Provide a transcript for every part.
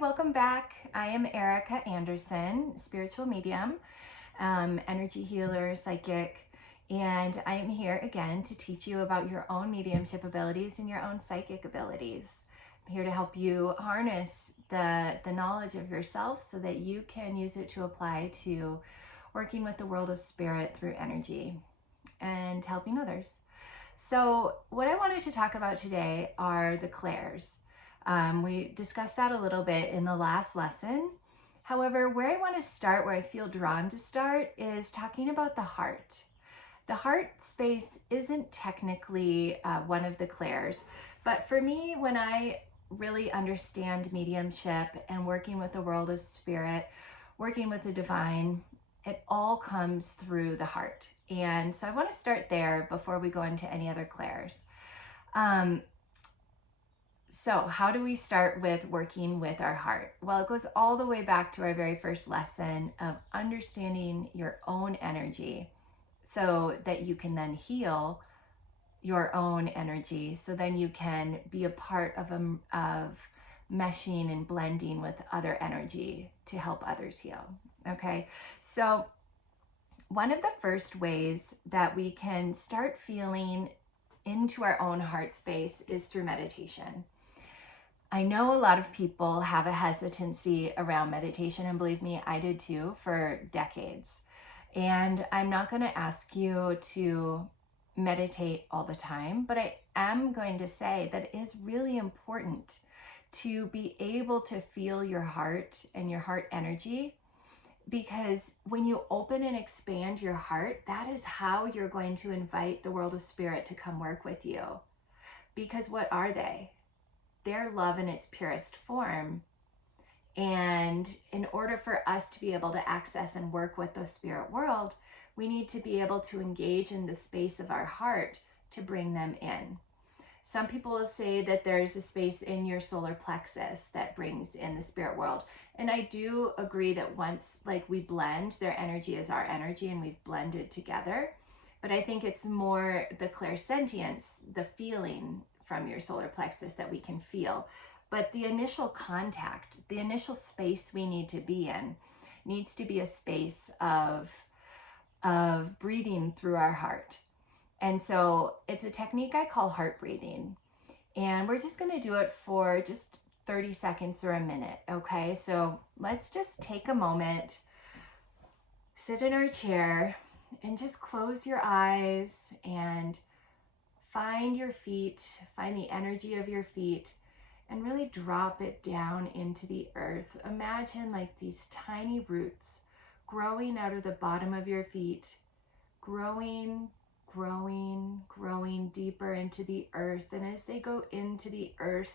welcome back. I am Erica Anderson, spiritual medium, energy healer, psychic, and I am here again to teach you about your own mediumship abilities and your own psychic abilities. I'm here to help you harness the knowledge of yourself so that you can use it to apply to working with the world of spirit through energy and helping others. So what I wanted to talk about today are the clairs. We discussed that a little bit in the last lesson. However, where I want to start, where I feel drawn to start, is talking about the heart. The heart space isn't technically one of the clairs, but for me, when I really understand mediumship and working with the world of spirit, working with the divine, it all comes through the heart. And so I want to start there before we go into any other clairs. So how do we start with working with our heart? Well, it goes all the way back to our very first lesson of understanding your own energy so that you can then heal your own energy. So then you can be a part of meshing and blending with other energy to help others heal. Okay, so one of the first ways that we can start feeling into our own heart space is through meditation. I know a lot of people have a hesitancy around meditation, and believe me, I did too for decades. And I'm not going to ask you to meditate all the time, but I am going to say that it is really important to be able to feel your heart and your heart energy, because when you open and expand your heart, that is how you're going to invite the world of spirit to come work with you. Because what are they? They're love in its purest form. And in order for us to be able to access and work with the spirit world, we need to be able to engage in the space of our heart to bring them in. Some people will say that there's a space in your solar plexus that brings in the spirit world. And I do agree that once we blend, their energy is our energy and we've blended together. But I think it's more the clairsentience, the feeling from your solar plexus that we can feel. But the initial contact, the initial space we need to be in needs to be a space of breathing through our heart. And so it's a technique I call heart breathing. And we're just going to do it for just 30 seconds or a minute. Okay, so let's just take a moment, sit in our chair, and just close your eyes and find your feet, find the energy of your feet, and really drop it down into the earth. Imagine like these tiny roots growing out of the bottom of your feet, growing deeper into the earth. And as they go into the earth,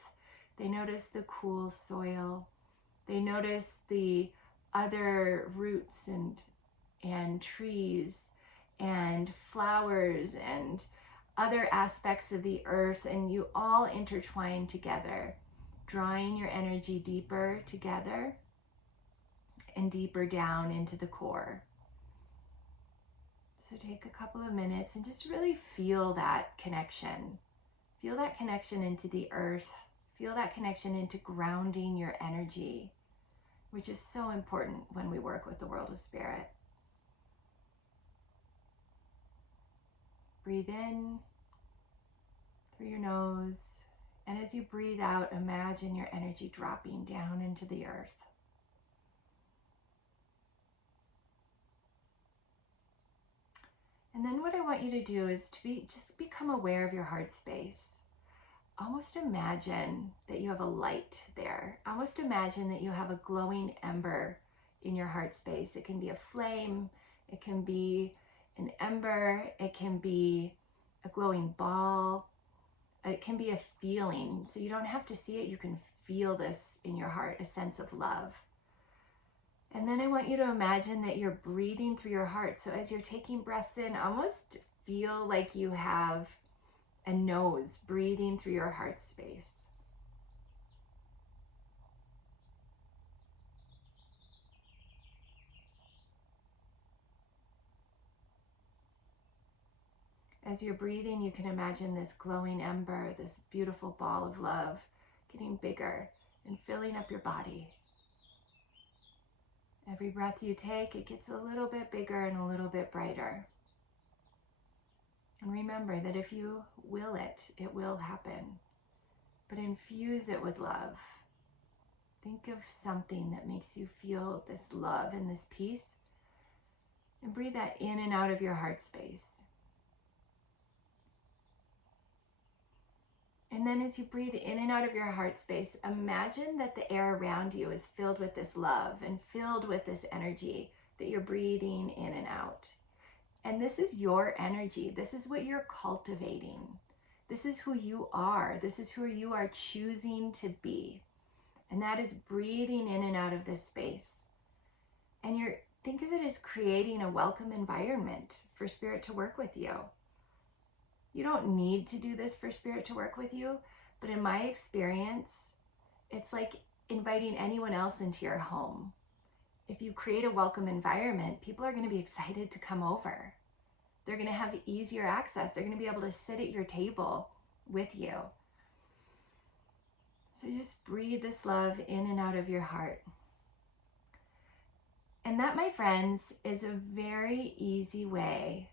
they notice the cool soil. They notice the other roots and trees and flowers and other aspects of the earth, and you all intertwine together, drawing your energy deeper together and deeper down into the core. So take a couple of minutes and just really feel that connection. Feel that connection into the earth. Feel that connection into grounding your energy, which is so important when we work with the world of spirit. Breathe in through your nose, and as you breathe out, imagine your energy dropping down into the earth. And then what I want you to do is to just become aware of your heart space. Almost imagine that you have a light there. Almost imagine that you have a glowing ember in your heart space. It can be a flame, it can be an ember, it can be a glowing ball, it can be a feeling. So you don't have to see it, you can feel this in your heart, a sense of love. And then I want you to imagine that you're breathing through your heart. So as you're taking breaths in, almost feel like you have a nose breathing through your heart space. As you're breathing, you can imagine this glowing ember, this beautiful ball of love, getting bigger and filling up your body. Every breath you take, it gets a little bit bigger and a little bit brighter. And remember that if you will it, it will happen. But infuse it with love. Think of something that makes you feel this love and this peace, and breathe that in and out of your heart space. And then as you breathe in and out of your heart space, imagine that the air around you is filled with this love and filled with this energy that you're breathing in and out. And this is your energy. This is what you're cultivating. This is who you are. This is who you are choosing to be. And that is breathing in and out of this space. And think of it as creating a welcome environment for Spirit to work with you. You don't need to do this for Spirit to work with you, but in my experience, it's like inviting anyone else into your home. If you create a welcome environment, people are going to be excited to come over. They're going to have easier access. They're going to be able to sit at your table with you. So just breathe this love in and out of your heart. And that, my friends, is a very easy way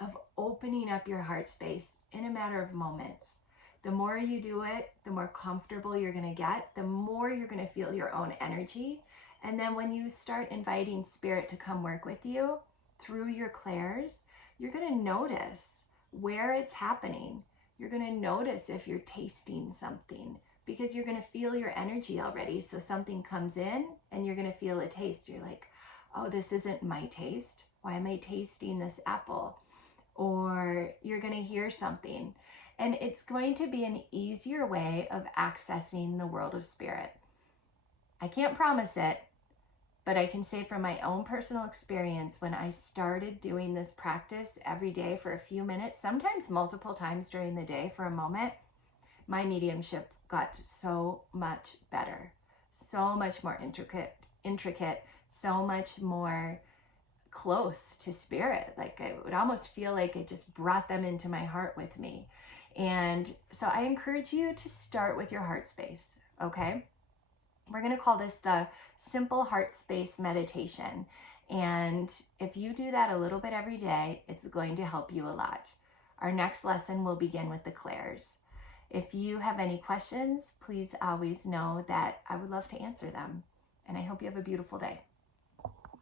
of opening up your heart space in a matter of moments. The more you do it, the more comfortable you're going to get, the more you're going to feel your own energy. And then when you start inviting Spirit to come work with you through your clairs, you're going to notice where it's happening. You're going to notice if you're tasting something, because you're going to feel your energy already. So something comes in and you're going to feel a taste. You're like, oh, this isn't my taste. Why am I tasting this apple? Or you're going to hear something. And it's going to be an easier way of accessing the world of Spirit. I can't promise it, but I can say from my own personal experience, when I started doing this practice every day for a few minutes, sometimes multiple times during the day for a moment, my mediumship got so much better, so much more intricate, so much more close to Spirit. Like I would almost feel like it just brought them into my heart with me. And so I encourage you to start with your heart space, okay? We're going to call this the simple heart space meditation. And if you do that a little bit every day, it's going to help you a lot. Our next lesson will begin with the clairs. If you have any questions, please always know that I would love to answer them. And I hope you have a beautiful day.